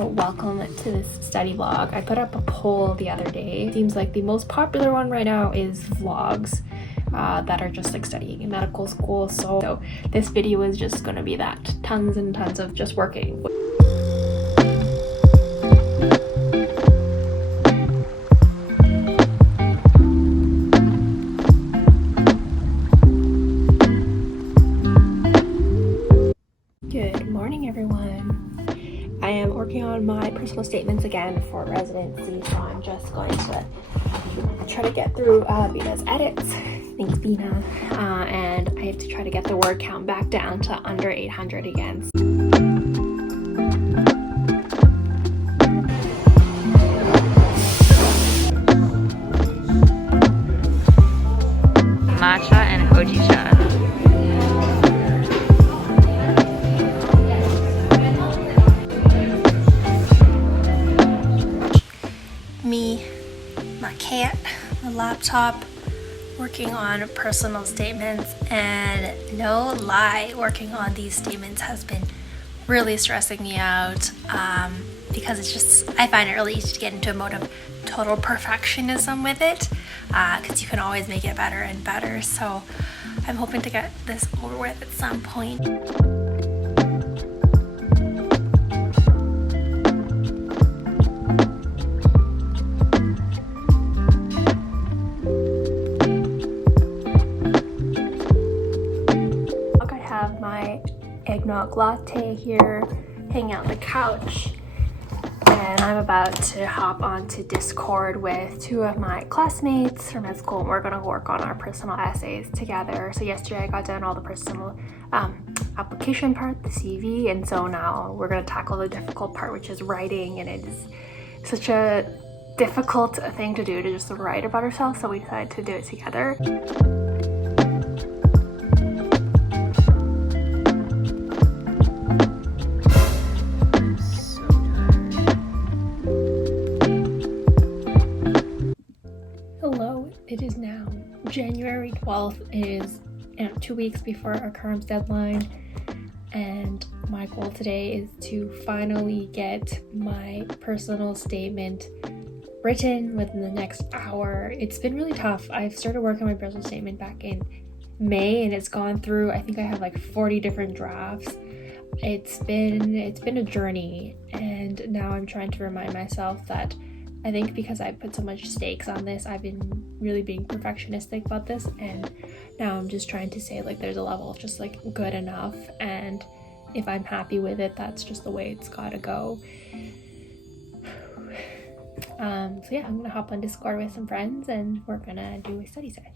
So welcome to this study vlog. I put up a poll the other day. It seems like the most popular one right now is vlogs that are just like studying in medical school. So this video is just gonna be that. Tons and tons of just working. Good morning, everyone. I am working on my personal statements again for residency, so I'm just going to try to get through Bina's edits. Thanks, Bina. And I have to try to get the word count back down to under 800 again. Matcha and hojicha. Me, my cat, my laptop, working on personal statements, and no lie, working on these statements has been really stressing me out because it's just, I find it really easy to get into a mode of total perfectionism with it because you can always make it better and better. So I'm hoping to get this over with at some point. My eggnog latte here, hanging out on the couch, and I'm about to hop onto Discord with two of my classmates from med school, and we're going to work on our personal essays together. So yesterday I got done all the personal application part, the CV, and so now we're going to tackle the difficult part, which is writing, and it is such a difficult thing to do, to just write about ourselves, so we decided to do it together. It is now January 12th. It is 2 weeks before our CURMS deadline, and my goal today is to finally get my personal statement written within the next hour. It's been really tough. I've started working on my personal statement back in May, and it's gone through, I think I have like 40 different drafts. It's been a journey, and now I'm trying to remind myself that I think because I put so much stakes on this, I've been really being perfectionistic about this, and now I'm just trying to say like there's a level of just like good enough, and if I'm happy with it, that's just the way it's gotta go. So yeah, I'm gonna hop on Discord with some friends and we're gonna do a study session.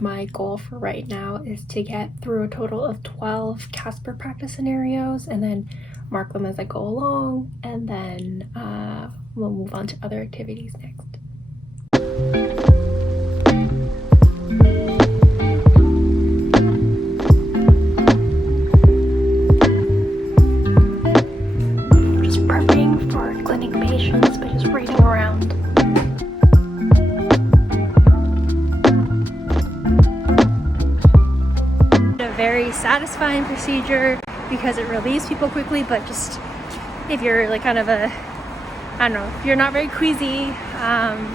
My goal for right now is to get through a total of 12 Casper practice scenarios and then mark them as I go along, and then we'll move on to other activities next. Just prepping for clinic patients, but just reading around. Very satisfying procedure because it relieves people quickly, but just if you're like kind of a, I don't know, if you're not very queasy,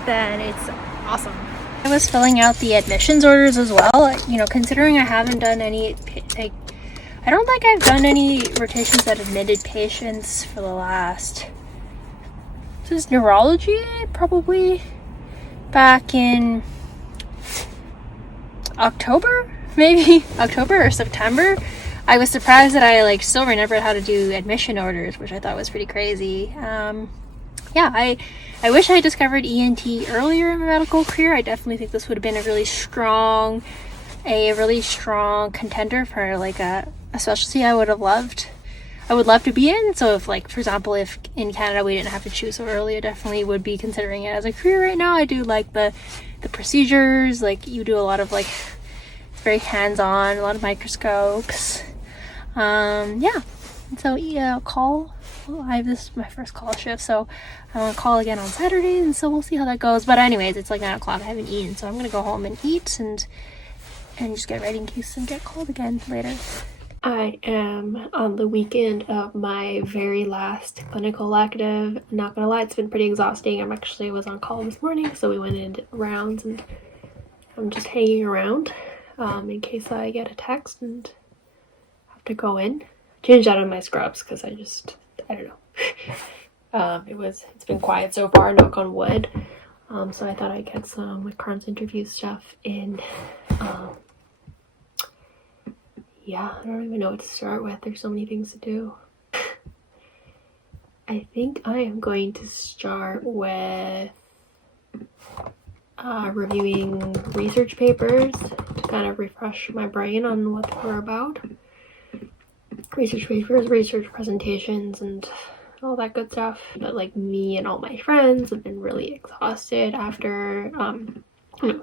then it's awesome. I was filling out the admissions orders as well, you know, considering I haven't done any, like, I don't think I've done any rotations that admitted patients for the last, this is neurology, probably back in October? Maybe October or September. I was surprised that I like still remembered how to do admission orders, which I thought was pretty crazy. Yeah, I wish I had discovered ENT earlier in my medical career. I definitely think this would have been a really strong contender for like a specialty I would love to be in. So if like, for example, if in Canada we didn't have to choose so early, I definitely would be considering it as a career right now. I do like the procedures, like you do a lot of like very hands-on, a lot of microscopes. Yeah, so yeah, call live. This is my first call shift, so I want to call again on Saturday, and so we'll see how that goes. But anyways, it's like 9 o'clock. I haven't eaten, so I'm gonna go home and eat and just get ready in case I get called again later. I am on the weekend of my very last clinical elective. Not gonna lie, it's been pretty exhausting. I was on call this morning, so we went in rounds, and I'm just hanging around in case I get a text and have to go in. Changed out of my scrubs because I don't know. It's been quiet so far, knock on wood. So I thought I'd get some Carnes interview stuff in. Yeah, I don't even know what to start with. There's so many things to do. I think I am going to start with reviewing research papers to kind of refresh my brain on what they were about. Research papers, research presentations, and all that good stuff. But like me and all my friends have been really exhausted after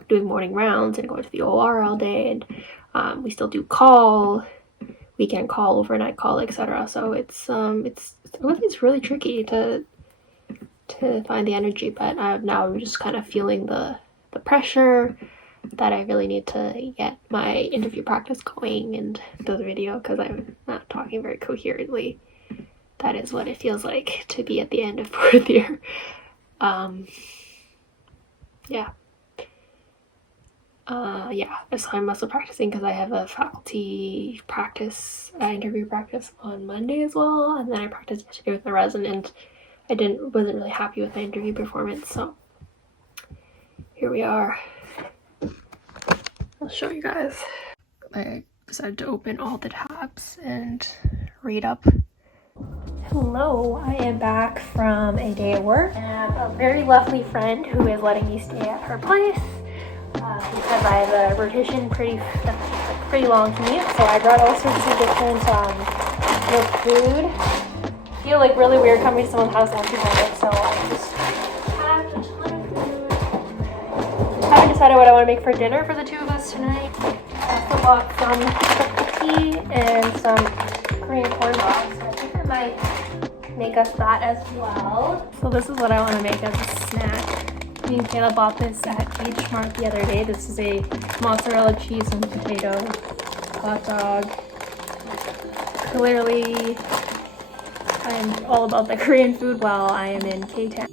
doing morning rounds and going to the OR all day, and we still do weekend call, overnight call, etc. So it's really tricky to find the energy, but I'm just kind of feeling the pressure that I really need to get my interview practice going and do the video because I'm not talking very coherently. That is what it feels like to be at the end of fourth year. So I'm also practicing because I have a faculty practice, interview practice on Monday as well, and then I practiced yesterday with the resin, and I wasn't really happy with my interview performance, so here we are. I'll show you guys. I decided to open all the tabs and read up. Hello, I am back from a day at work. I have a very lovely friend who is letting me stay at her place because I have a rotation pretty long commute, so I brought all sorts of different food. I feel like really weird coming to someone's house empty-handed, so I just packed a ton of food. I haven't decided what I want to make for dinner for the two of us tonight. I also bought some tea and some Korean corn dogs, so I think I might make us that as well. So this is what I want to make as a snack. Me and Kayla bought this at H Mart the other day. This is a mozzarella cheese and potato hot dog. Clearly, I'm all about the Korean food while I am in K-Town.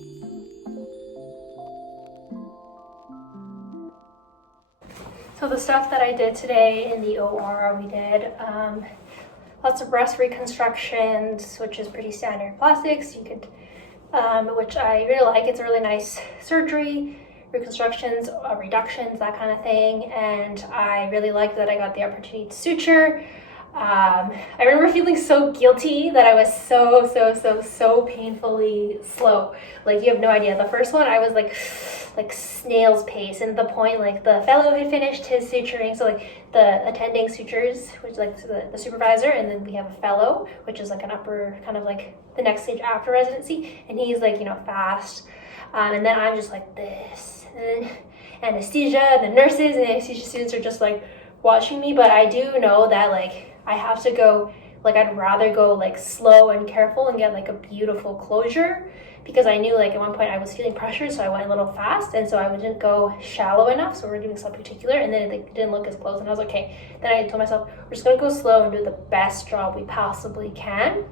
So the stuff that I did today in the OR, we did lots of breast reconstructions, which is pretty standard plastics. You could, which I really like. It's a really nice surgery, reconstructions, reductions, that kind of thing. And I really liked that I got the opportunity to suture. I remember feeling so guilty that I was so painfully slow. Like, you have no idea. The first one, I was like snail's pace, and at the point, like, the fellow had finished his suturing, so like the attending sutures, which is like the supervisor, and then we have a fellow, which is like an upper, kind of like the next stage after residency, and he's like, fast, and then I'm just like this, and then anesthesia, the nurses and the anesthesia students are just like watching me. But I do know that like I have to go, like, I'd rather go like slow and careful and get like a beautiful closure, because I knew like at one point I was feeling pressure, so I went a little fast, and so I didn't go shallow enough, so we're doing subcuticular, and then it like, didn't look as close, and I was like, okay. Then I told myself, we're just gonna go slow and do the best job we possibly can.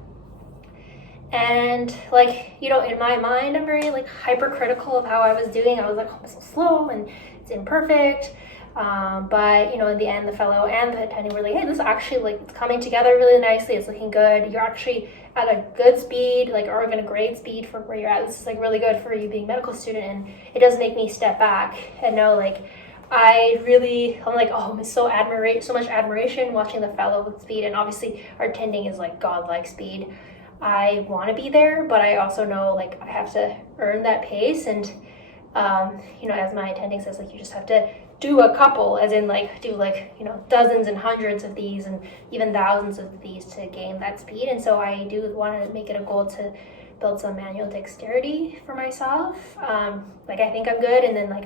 And like, in my mind, I'm very like hypercritical of how I was doing. I was like, oh, I'm so slow and it's imperfect. But in the end, the fellow and the attending were like, hey, this is actually like, it's coming together really nicely. It's looking good. You're actually at a good speed, like, or even a great speed for where you're at. This is like really good for you being a medical student. And it does make me step back and know, like, I'm like, oh, I'm so much admiration watching the fellow with speed. And obviously our attending is like godlike speed. I want to be there, but I also know like I have to earn that pace. And as my attending says, like, you just have to do a couple, as in like do like dozens and hundreds of these and even thousands of these to gain that speed. And so I do want to make it a goal to build some manual dexterity for myself. Like, I think I'm good, and then like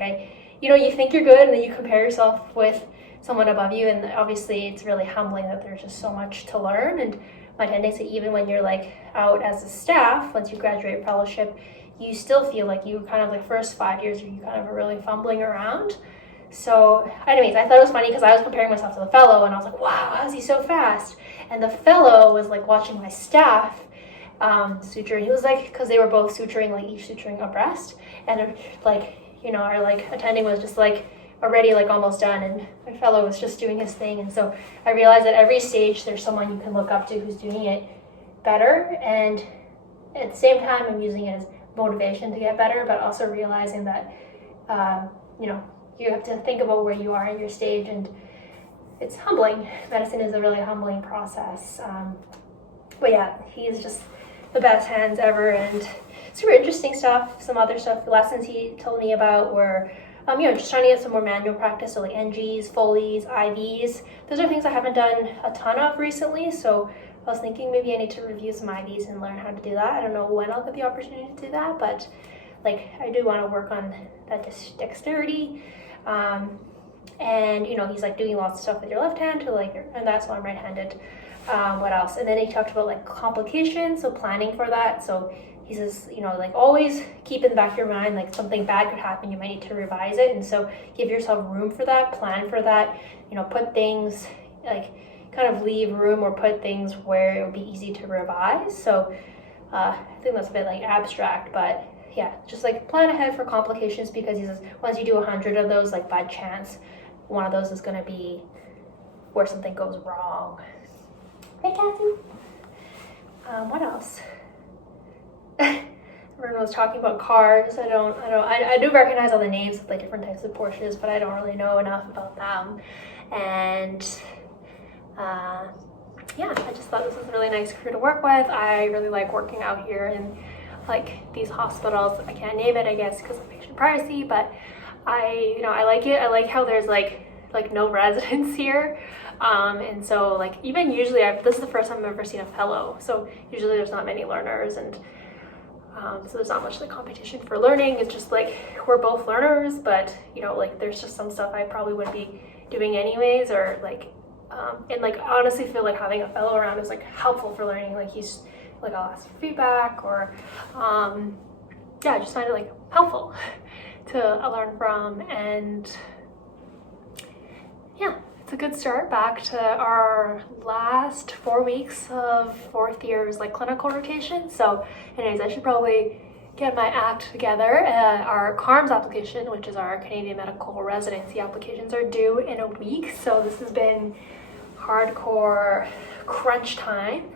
you think you're good, and then you compare yourself with someone above you, and obviously it's really humbling that there's just so much to learn. And my tendency, even when you're like out as a staff, once you graduate fellowship, you still feel like you kind of like first 5 years you kind of are really fumbling around. So anyways, I thought it was funny because I was comparing myself to the fellow and I was like, wow, how is he so fast? And the fellow was like watching my staff suture, and he was like, because they were both suturing, like each suturing a breast, and like, you know, our like attending was just like already like almost done, and my fellow was just doing his thing. And so I realized at every stage there's someone you can look up to who's doing it better, and at the same time I'm using it as motivation to get better, but also realizing that you know, you have to think about where you are in your stage, and it's humbling. Medicine is a really humbling process. But yeah, he's just the best hands ever, and super interesting stuff. Some other stuff, lessons he told me about were, you know, just trying to get some more manual practice, so like NGs, Foleys, IVs. Those are things I haven't done a ton of recently, so I was thinking maybe I need to review some IVs and learn how to do that. I don't know when I'll get the opportunity to do that, but like I do want to work on that dexterity. And you know, he's like doing lots of stuff with your left hand to like, and that's why I'm right-handed. What else? And then he talked about like complications, so planning for that. So he says, you know, like always keep in the back of your mind, like something bad could happen, you might need to revise it. And so give yourself room for that, plan for that, you know, put things like kind of leave room or put things where it would be easy to revise. So I think that's a bit like abstract, but yeah, just like plan ahead for complications, because he says once you do 100 of those, like by chance, one of those is going to be where something goes wrong. Hey, Kathy. What else? Everyone was talking about cars. I do recognize all the names of the different types of Porsches, but I don't really know enough about them. And yeah, I just thought this was a really nice crew to work with. I really like working out here in like these hospitals. I can't name it, I guess, because of patient privacy, but I like it. I like how there's like no residents here. And so like even usually this is the first time I've ever seen a fellow, so usually there's not many learners, and so there's not much like competition for learning. It's just like we're both learners, but you know, like there's just some stuff I probably wouldn't be doing anyways, or like and like I honestly feel like having a fellow around is like helpful for learning. Like he's like, I'll ask for feedback, or yeah, I just find it like helpful to learn from. And yeah, it's a good start back to our last 4 weeks of fourth year's like clinical rotation. So anyways, I should probably get my act together. Our CARMS application, which is our Canadian Medical Residency applications, are due in a week. So this has been hardcore crunch time.